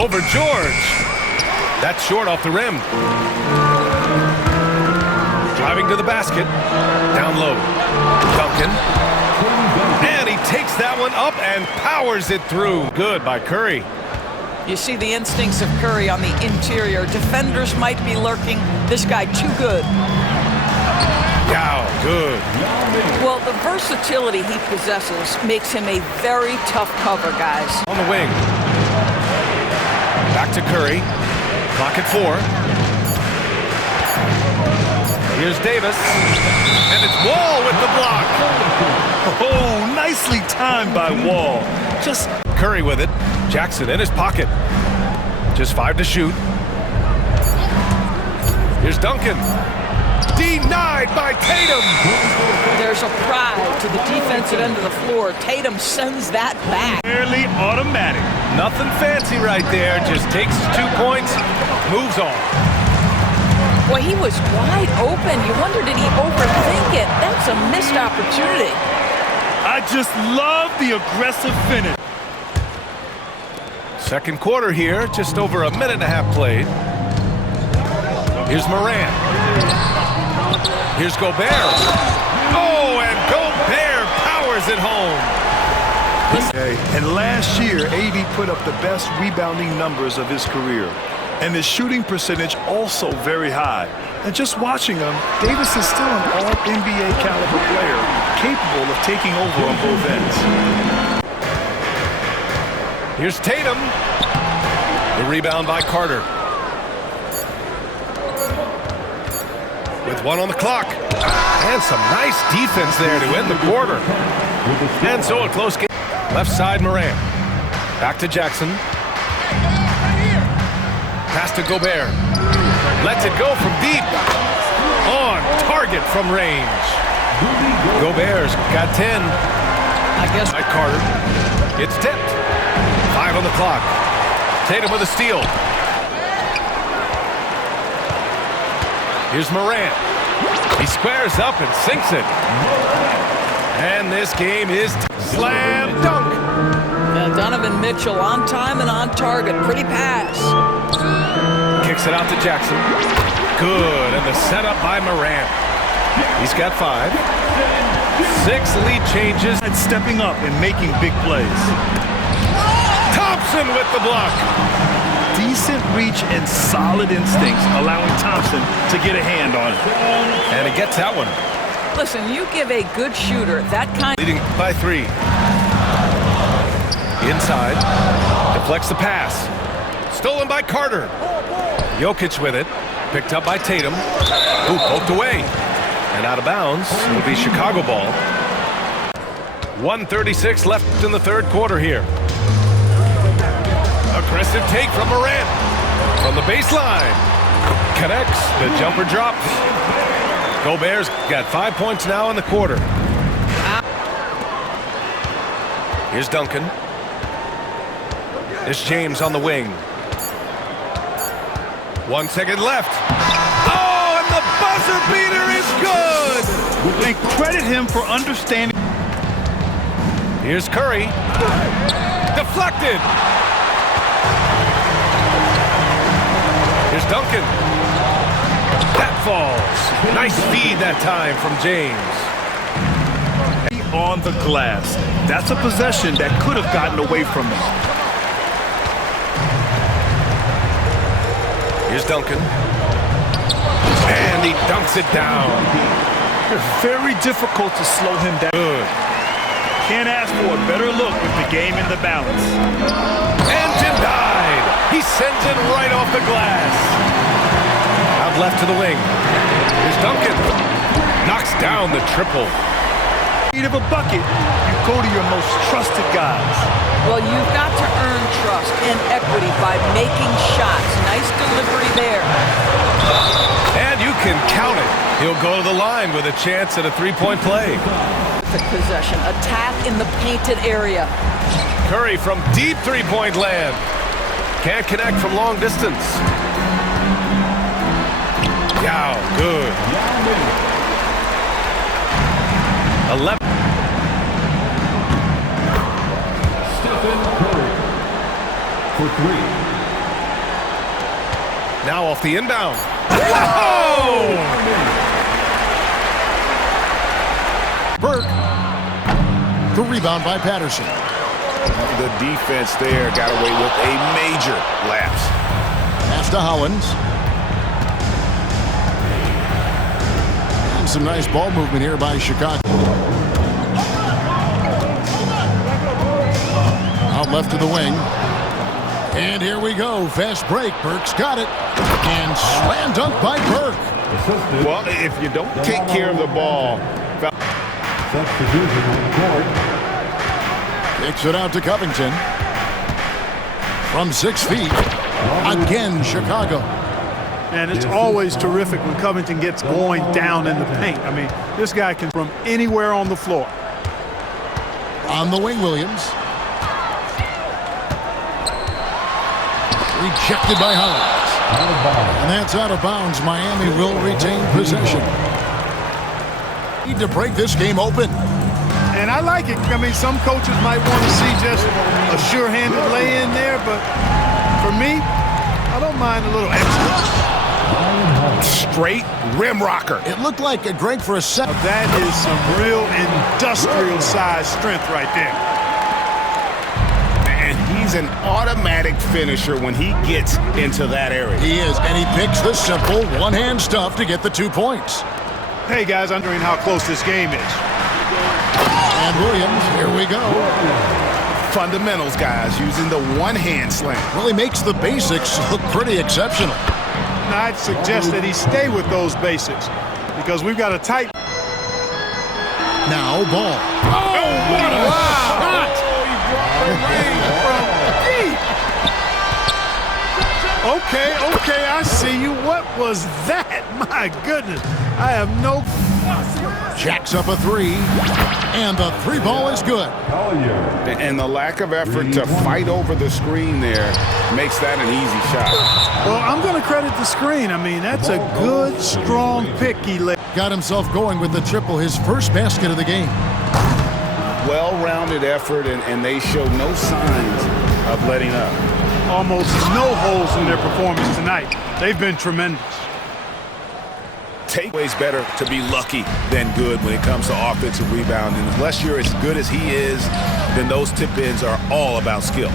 Over George. That's short off the rim. Driving to the basket. Down low. Duncan. And he takes that one up and powers it through. Good by Curry. You see the instincts of Curry on the interior. Defenders might be lurking. This guy too good. Wow, good. Well, the versatility he possesses makes him a very tough cover, guys. On the wing. Back to Curry. Clock at 4. Here's Davis. And it's Wall with the block. Oh, nicely timed by Wall. Just Curry with it. Jackson in his pocket. Just 5 to shoot. Here's Duncan. Denied by Tatum. There's a pride to the defensive end of the floor. Tatum sends that back. fairly automatic. Nothing fancy right there. Just takes 2 points, moves on. Well, he was wide open. You wonder, did he overthink it? That's a missed opportunity. I just love the aggressive finish. Second quarter here, just over a minute and a half played. Here's Morant. Here's Gobert. Oh, and Gobert powers it home. And last year, AD put up the best rebounding numbers of his career. And his shooting percentage also very high. And just watching him, Davis is still an all-NBA caliber player, capable of taking over on both ends. Here's Tatum. The rebound by Carter. With 1 on the clock. And some nice defense there to end the quarter. And so a close game. Left side, Morant. Back to Jackson. Pass to Gobert. Lets it go from deep. On target from range. Gobert's got 10. I guess By Carter. It's tipped. 5 on the clock. Tatum with a steal. Here's Morant. He squares up and sinks it. And this game is slam dunk. Donovan Mitchell on time and on target. Pretty pass. Kicks it out to Jackson. Good. And the setup by Morant. He's got 5. 6 lead changes. And stepping up and making big plays. Thompson with the block. Decent reach and solid instincts, allowing Thompson to get a hand on it. And he gets that one. Listen, you give a good shooter that kind. Leading by 3. Inside. Deflects the pass. Stolen by Carter. Jokic with it. Picked up by Tatum. Ooh, poked away. And out of bounds. It'll be Chicago ball. 1:36 left in the third quarter here. Aggressive take from Morant. From the baseline. Connects. The jumper drops. Gobert's got 5 points now in the quarter. Here's Duncan. It's James on the wing. 1 second left. Oh, and the buzzer beater is good! And credit him for understanding. Here's Curry. Deflected. Here's Duncan. That falls. Nice feed that time from James. On the glass. That's a possession that could have gotten away from him. Here's Duncan. And he dunks it down. Very difficult to slow him down. Good. Can't ask for a better look with the game in the balance. And denied. He sends it right off the glass. Out left to the wing. Here's Duncan. Knocks down the triple. Need of a bucket, you go to your most trusted guys. Well, you've got to earn trust and equity by making shots. Nice delivery there. And you can count it. He'll go to the line with a chance at a 3-point play. Possession. Attack in the painted area. Curry from deep 3-point land. Can't connect from long distance. Yow, good. 11. Stephen Curry for 3. Now off the inbound. Whoa! Burke. The rebound by Patterson. The defense there got away with a major lapse. Pass to Howens. And some nice ball movement here by Chicago. Out left to the wing. And here we go. Fast break. Burke's got it. And slam dunk by Burke. Well, if you don't take care of the ball. Substitution on the court. Kicks it out to Covington. From 6 feet. Again, Chicago. And it's always terrific when Covington gets going down in the paint. I mean, this guy can from anywhere on the floor. On the wing, Williams. Rejected by Howens. And that's out of bounds. Miami will retain possession. Need to break this game open. And I like it. I mean, some coaches might want to see just a sure-handed lay-in there, but for me, I don't mind a little extra. Straight rim rocker. It looked like a Greg for a second. That is some real industrial size strength right there. And he's an automatic finisher when he gets into that area. He is, and he picks the simple one-hand stuff to get the 2 points. Hey, guys, I'm wondering how close this game is. And Williams, here we go. Fundamentals, guys, using the one-hand slam. Well, he makes the basics look pretty exceptional. And I'd suggest that he stay with those basics because we've got a tight. Now, ball. Oh, what a shot! Okay, I see you. What was that? My goodness. I have no... Jacks up a 3, and the 3 ball is good. And the lack of effort to fight over the screen there makes that an easy shot. Well, I'm going to credit the screen. I mean, that's a good, strong pick he laid. Got himself going with the triple, his first basket of the game. Well-rounded effort, and they show no signs of letting up. Almost no holes in their performance tonight. They've been tremendous. Takeaway's better to be lucky than good when it comes to offensive rebounding. Unless you're as good as he is, then those tip-ins are all about skill.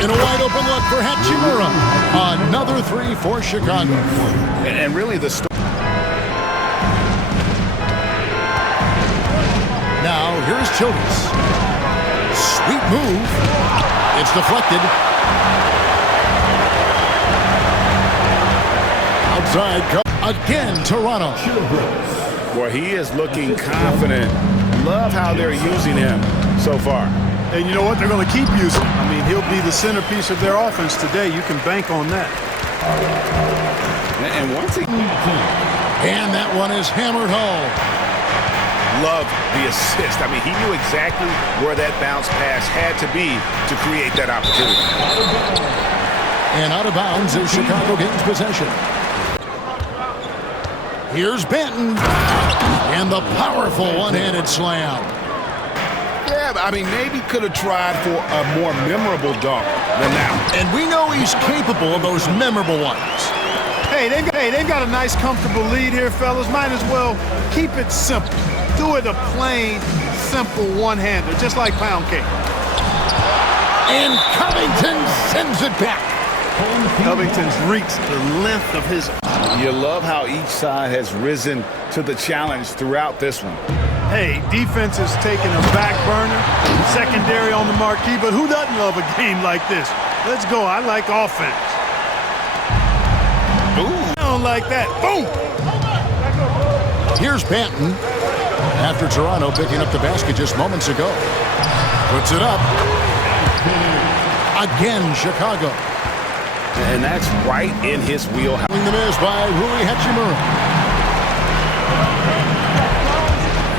In a wide-open look for Hachimura. Another 3 for Chicago. And really the story. Now, here's Childress. Sweet move. It's deflected. Outside. Again, Toronto. Boy, he is looking confident. Love how they're using him so far. And you know what? They're going to keep using him. I mean, he'll be the centerpiece of their offense today. You can bank on that. And once he... And that one is hammered home. Love the assist. I mean, he knew exactly where that bounce pass had to be to create that opportunity. And out of bounds as Chicago gains possession. Here's Benton. And the powerful one-handed slam. Yeah, I mean, maybe could have tried for a more memorable dunk than that. And we know he's capable of those memorable ones. Hey, they've got a nice, comfortable lead here, fellas. Might as well keep it simple. Do it a plain, simple one-hander, just like pound cake. And Covington sends it back. Covington's reached the length of his... You love how each side has risen to the challenge throughout this one. Hey, defense is taking a back burner, secondary on the marquee, but who doesn't love a game like this? Let's go. I like offense. Ooh. I don't like that. Boom! Here's Banton. After Toronto picking up the basket just moments ago. Puts it up. Again, Chicago. And that's right in his wheelhouse. The miss by Rui Hachimura.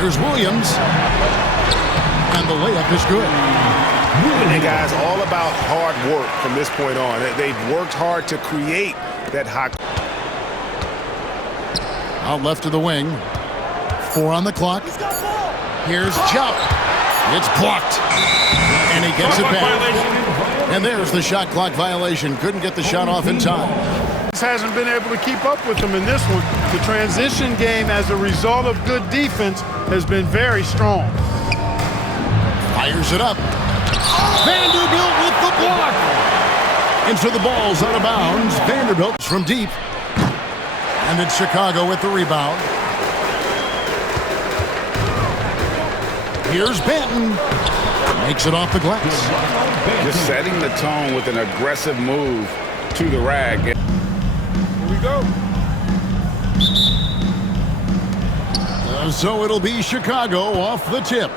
Here's Williams. And the layup is good. And guys, all about hard work from this point on. They've worked hard to create that hot. Out left to the wing. 4 on the clock. Here's Jump. It's blocked. And he gets it back. And there's the shot clock violation. Couldn't get the shot off in time. Hasn't been able to keep up with them in this one. The transition game, as a result of good defense, has been very strong. Fires it up. Vanderbilt with the block. And so the ball's out of bounds. Vanderbilt from deep. And it's Chicago with the rebound. Here's Benton. Makes it off the glass. Just setting the tone with an aggressive move to the rag. Here we go. So it'll be Chicago off the tip.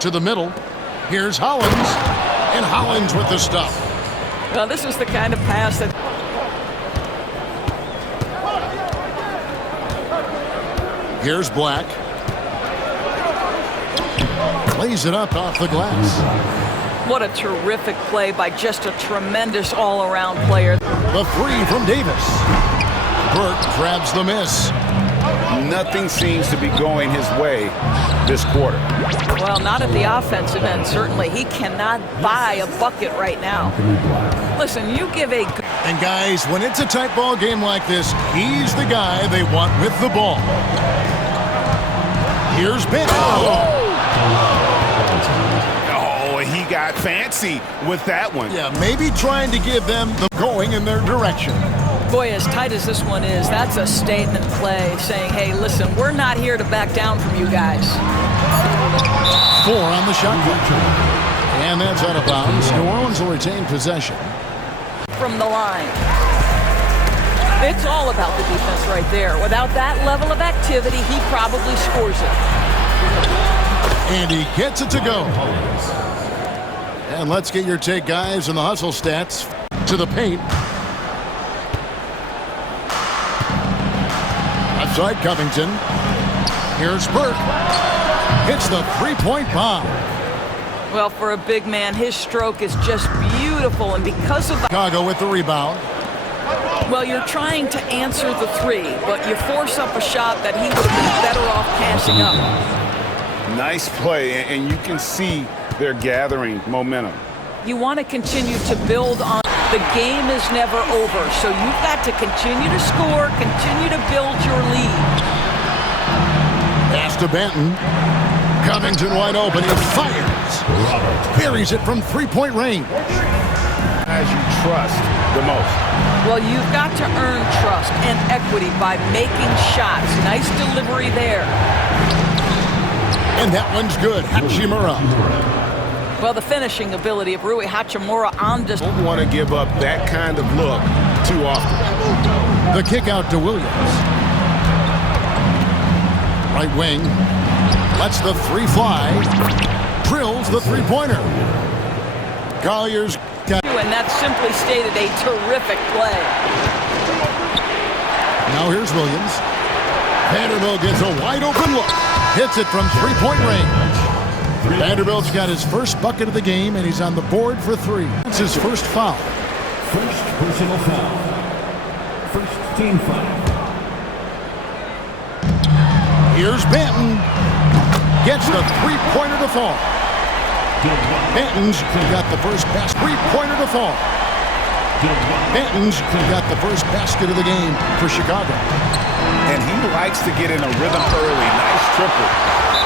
To the middle. Here's Hollins. And Hollins with the stuff. Well, this is the kind of pass that... Here's Black. Plays it up off the glass. What a terrific play by just a tremendous all-around player. The three from Davis. Burke grabs the miss. Nothing seems to be going his way this quarter. Well, not at the offensive end, certainly. He cannot buy a bucket right now. Listen, you give a... And guys, when it's a tight ball game like this, he's the guy they want with the ball. Here's Benton. Oh, he got fancy with that one. Yeah, maybe trying to give them the going in their direction. Boy, as tight as this one is, that's a statement play saying, hey, listen, we're not here to back down from you guys. 4 on the shot clock. And that's out of bounds. New Orleans will retain possession. From the line. It's all about the defense right there. Without that level of activity, he probably scores it. And he gets it to go. And let's get your take, guys, on the hustle stats. To the paint. Outside Covington. Here's Burke. Hits the three-point bomb. Well, for a big man, his stroke is just beautiful. And because of... Chicago with the rebound. Well, you're trying to answer the three, but you force up a shot that he would have been better off passing up. Nice play, and you can see they're gathering momentum. You want to continue to build on. The game is never over, so you've got to continue to score, continue to build your lead. Pass to Benton. Covington wide open. He fires. Buries it from three-point range. As you trust the most. Well, you've got to earn trust and equity by making shots. Nice delivery there. And that one's good. Hachimura. Well, the finishing ability of Rui Hachimura on display. Don't want to give up that kind of look too often. The kick out to Williams. Right wing. Lets the three fly. Drills the three-pointer. Collier's got... And that's simply stated a terrific play. Now here's Williams. Vanderbilt gets a wide-open look. Hits it from three-point range. Vanderbilt's got his first bucket of the game, and he's on the board for 3. It's his first foul. First personal foul. First team foul. Here's Benton. Gets the three-pointer to fall. Benton's got the first basket. Three-pointer to fall. Benton's got the first basket of the game for Chicago. And he likes to get in a rhythm early. Nice triple.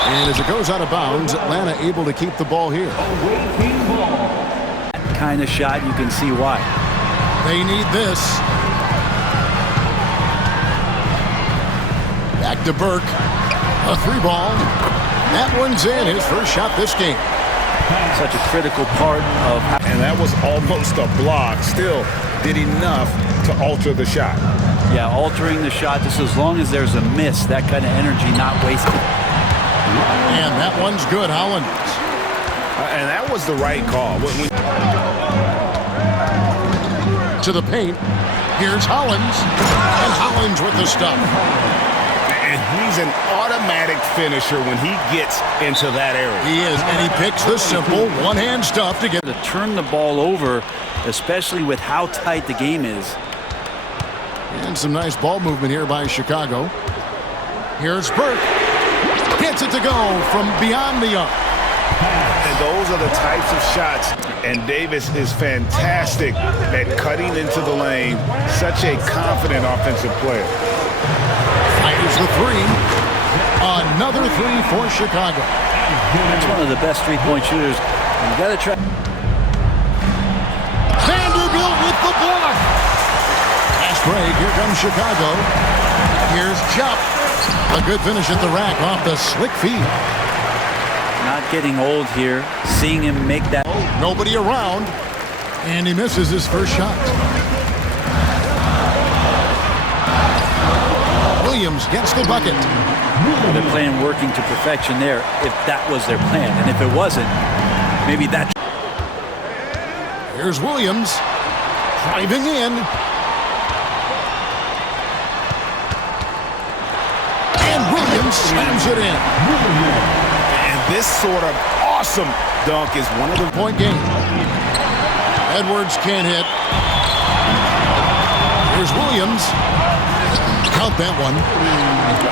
And as it goes out of bounds, Atlanta able to keep the ball here. Kind of shot, you can see why. They need this. Back to Burke. A 3-ball. That one's in. His first shot this game. Such a critical part of... And that was almost a block. Still did enough to alter the shot. Yeah, altering the shot just as long as there's a miss. That kind of energy not wasted. And that one's good, Hollins. And that was the right call. To the paint. Here's Hollins. And Hollins with the stuff. And he's an automatic finisher when he gets into that area. He is, and he picks the simple one-hand stuff to get... To turn the ball over, especially with how tight the game is. And some nice ball movement here by Chicago. Here's Burke. Gets it to go from beyond the arc. And those are the types of shots. And Davis is fantastic at cutting into the lane. Such a confident offensive player. Fires the three. Another three for Chicago. That's one of the best three-point shooters. You got to try. Vanderbilt with the block. Fast break. Here comes Chicago. Here's Chubb. A good finish at the rack off the slick feed. Not getting old here. Seeing him make that. Nobody around. And he misses his first shot. Williams gets the bucket. They're playing working to perfection there, if that was their plan. And if it wasn't, maybe that. Here's Williams driving in. And Williams slams it in. And this sort of awesome dunk is one of the point game. Edwards can't hit. Here's Williams. Count that one.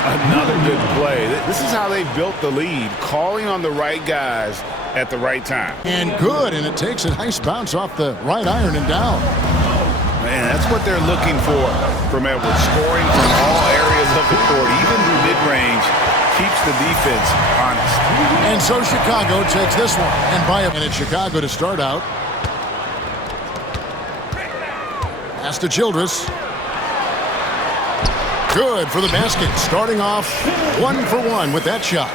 Another good play. This is how they built the lead, calling on the right guys at the right time. And good, and it takes a nice bounce off the right iron and down. Man, that's what they're looking for from Edwards, scoring from all areas of the court, even mid-range, keeps the defense honest. And so Chicago takes this one. And it's Chicago to start out. Pass to Childress. Good for the basket. Starting off 1 for 1 with that shot.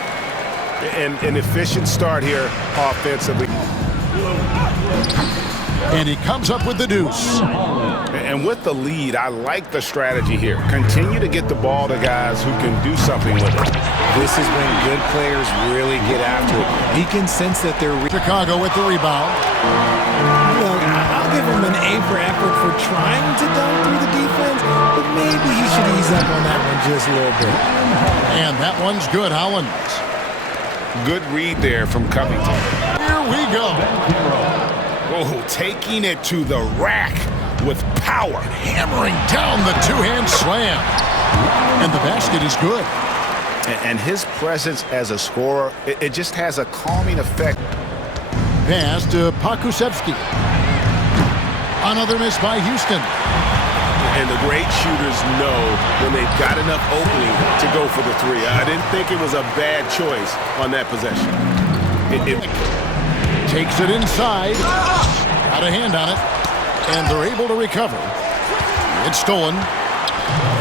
And an efficient start here offensively. And he comes up with the deuce. And with the lead, I like the strategy here. Continue to get the ball to guys who can do something with it. This is when good players really get after it. He can sense that they're... Chicago with the rebound. Look, I'll give him an A for effort for trying to dunk through the defense, but maybe he should ease up on that one just a little bit. And that one's good, Howland. Good read there from Covington. Here we go. Oh, taking it to the rack with power. Hammering down the two-hand slam. And the basket is good. And his presence as a scorer, it just has a calming effect. Pass to Pakusevsky. Another miss by Houston. And the great shooters know when they've got enough opening to go for the three. I didn't think it was a bad choice on that possession. Takes it inside. Got a hand on it. And they're able to recover. It's stolen.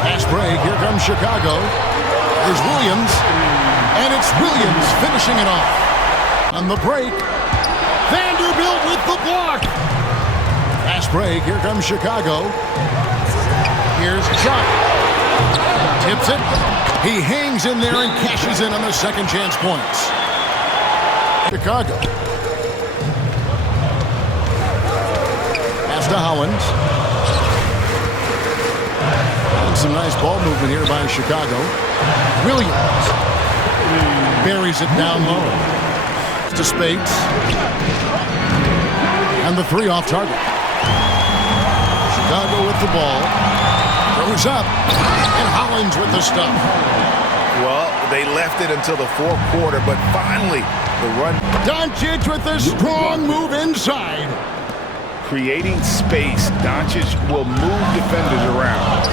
Fast break. Here comes Chicago. There's Williams. And it's Williams finishing it off. On the break. Vanderbilt with the block. Fast break. Here comes Chicago. Here's Chubb. Tips it. He hangs in there and cashes in on the second chance points. Chicago. Pass to Howland. And some nice ball movement here by Chicago. Williams. Buries it down low. To Spates. And the three off target. Chicago with the ball. Throws up. And Hollins with the stuff. Well, they left it until the fourth quarter, but finally the run. Doncic with a strong move inside. Creating space. Doncic will move defenders around.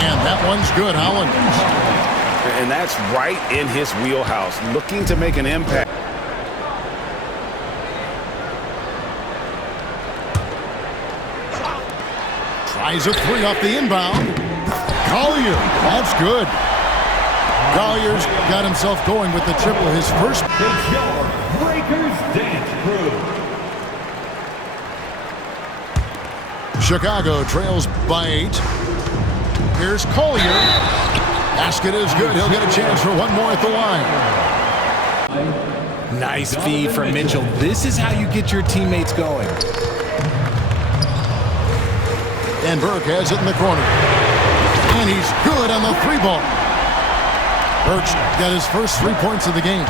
And that one's good, Hollins. And that's right in his wheelhouse, looking to make an impact. Tries a three off the inbound. Collier, that's good. Collier's got himself going with the triple, his first. Breakers Dance Crew. Chicago trails by 8. Here's Collier. Basket is good. He'll get a chance for one more at the line. Nice feed from Mitchell. This is how you get your teammates going. And Burke has it in the corner. And he's good on the three ball. Burke's got his first 3 points of the game.